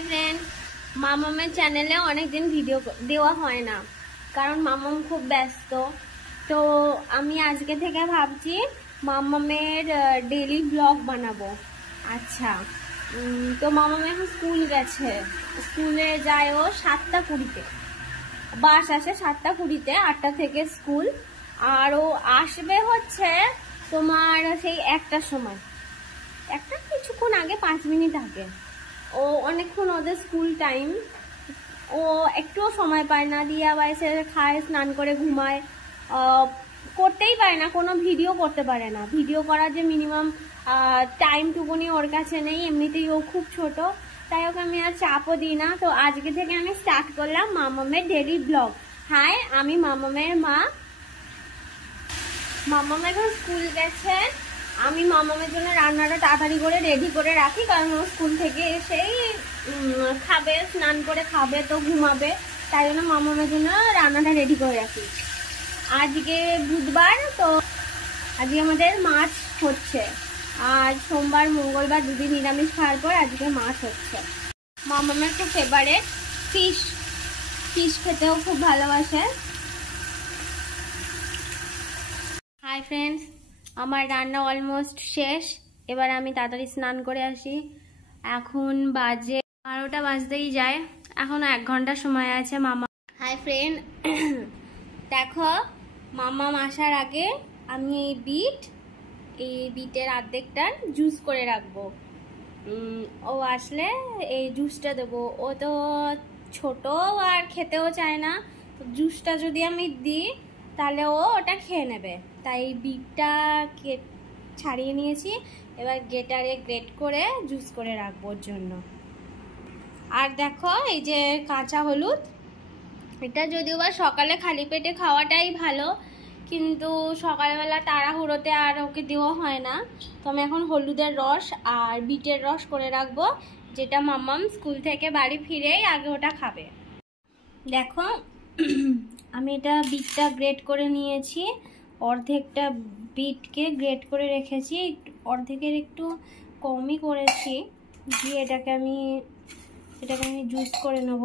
Hi friend, মামামের চ্যানেলে অনেকদিন ভিডিও দেওয়া হয় না কারণ মামাম খুব ব্যস্ত। তো আমি আজকে থেকে ভাবছি মামামের ডেইলি ব্লগ বানাবো। আচ্ছা, তো মামাম এখন স্কুল গেছে, স্কুলে যায় ও 7টা 20-তে, বাস আসে 7টা 20-তে, 8টা থেকে স্কুল। আর ও আসবে হচ্ছে তোমার সেই 1টার সময়, একটা কিছুক্ষণ আগে 5 মিনিট আগে। ও অনেকক্ষণ ওদের স্কুল টাইম, ও একটুও সময় পায় না, দিয়ে আবার এসে খায়, স্নান করে ঘুমায়, করতেই পারে না, কোনো ভিডিও করতে পারে না। ভিডিও করার যে মিনিমাম টাইমটুকুনি ওর কাছে নেই, এমনিতেই ও খুব ছোট, তাই ওকে আমি আর চাপও দিই না। তো আজকে থেকে আমি স্টার্ট করলাম মামামের ডেইলি ব্লগ। হাই, আমি মামামের মা। মামাম এখন স্কুল গেছে, আমি মামামের জন্য রান্নাটা তাড়াতাড়ি করে রেডি করে রাখি, কারণ ও স্কুল থেকে এসেই খাবে, স্নান করে খাবে, তো ঘুমাবে, তাই জন্য মামামের জন্য রান্নাটা রেডি করে রাখি। আজকে বুধবার, তো আজকে আমাদের মাছ হচ্ছে। আজ সোমবার মঙ্গলবার দুদিন নিরামিষ খাওয়ার পর আজকে মাছ হচ্ছে। মামামের খুব ফেভারিট ফিশ খেতেও খুব ভালোবাসে। হাই ফ্রেন্ডস, আমার রান্না অলমোস্ট শেষ। এবার আমি তাড়াতাড়ি স্নান করে আসি। এখন বাজে 12টা বাজতেই যায়, এখন 1 ঘন্টা সময় আছে। মামা হাই ফ্রেন্ড, দেখো মামাম আসার আগে আমি এই বিটের অর্ধেকটার জুস করে রাখবো। ও আসলে এই জুসটা দেবো। ও তো ছোট আর খেতেও চায় না, তো জুসটা যদি আমি দিই তাহলে ও ওটা খেয়ে নেবে, তাই বিটটা ছাড়িয়ে নিয়েছি। এবার গ্রেটারে গ্রেট করে জুস করে রাখবো ওর জন্য। আর দেখো এই যে কাঁচা হলুদ, এটা যদিও বা সকালে খালি পেটে খাওয়াটাই ভালো, কিন্তু সকালবেলা তাড়াহুড়োতে আর ওকে দেওয়া হয় না। তো আমি এখন হলুদের রস আর বিটের রস করে রাখবো, যেটা মামাম স্কুল থেকে বাড়ি ফিরেই আগে ওটা খাবে। দেখো আমি এটা বিটটা গ্রেট করে নিয়েছি, অর্ধেকটা বিটকে গ্রেট করে রেখেছি, অর্ধেকের একটু কমই করেছি, দিয়ে এটাকে আমি জুস করে নেব।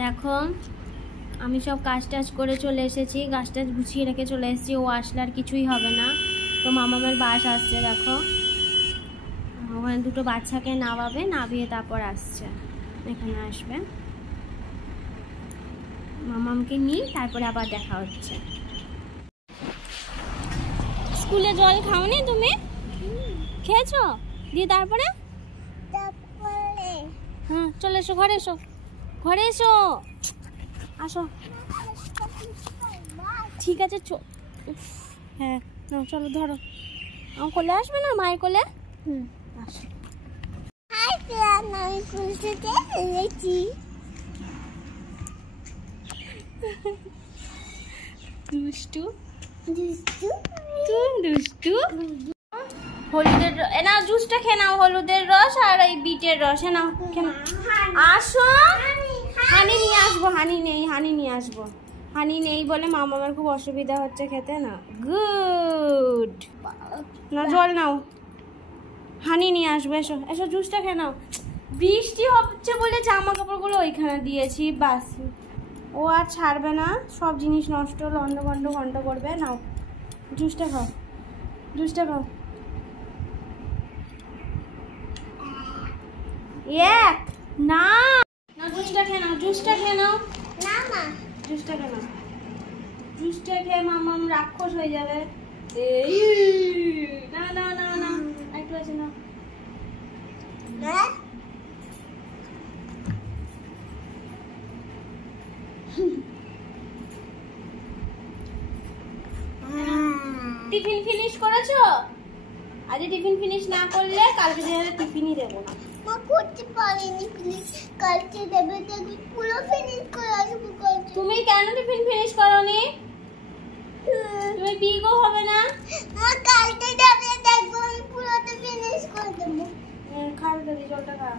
দেখো আমি সব কাজ টাজ করে চলে এসেছি, গাছ টাজ গুছিয়ে রেখে চলে এসেছি। ও আসলে আর কিছুই হবে না। তো মামামের বাস আসছে, দেখো ওখানে দুটো বাচ্চাকে নামিয়ে তারপর আসছে, এখানে আসবে। মামামকে নিয়ে তারপরে আবার দেখা হচ্ছে। স্কুলে জল খাওনি তুমি? খেয়েছো? দিয়ে তারপরে হ্যাঁ চলে এসো, ঘরে এসো, ঘরে এসো, আসো। ঠিক আছে, হ্যাঁ চলো ধরো, আমার কোলে আসবে না, মায়ের কোলে। আসো। দুষ্টু দুষ্টু। হলুদের না, জুসটা খেয়ে নাও, হলুদের রস আর এই বিটের রস নাও, খেয়ে নাও। আসো, হানি নিয়ে আসবো, হানি নিয়ে আসবো। হানি নেই বলে মামার খুব অসুবিধা হচ্ছে খেতে। না গুড, না জল নাও, হানি নিয়ে আসবো। এসো এসো, জুসটা খেয়ে নাও। বৃষ্টি হচ্ছে বলে জামা কাপড়গুলো ওইখানে দিয়েছি, বাস ও আর ছাড়বে না, সব জিনিস নষ্ট ঘন্ট করবে। নাও জুসটা খাও, জুসটা খাও। না না, জুসটা খেয়ে নাও, জুসটা খেয়ে নাও, জুসটা খেয়ে নাও। জুসটা খেয়ে মামাম রাক্ষস হয়ে যাবে। না না না না, একটু আছে না। টিফিন ফিনিশ করেছো? আজ টিফিন ফিনিশ না করলে কালকে দিনে টিফিনই দেবো না। মা করতে পারিনি, প্লিজ কালকে দেবে, পুরো ফিনিশ করে আসবো। তুমি কেন টিফিন ফিনিশ করোনি? তুমি বিগো হবে না? কালকে দেবে, দেখবো আমি পুরোটা ফিনিশ করে দেবো। খাও, জলটা খা।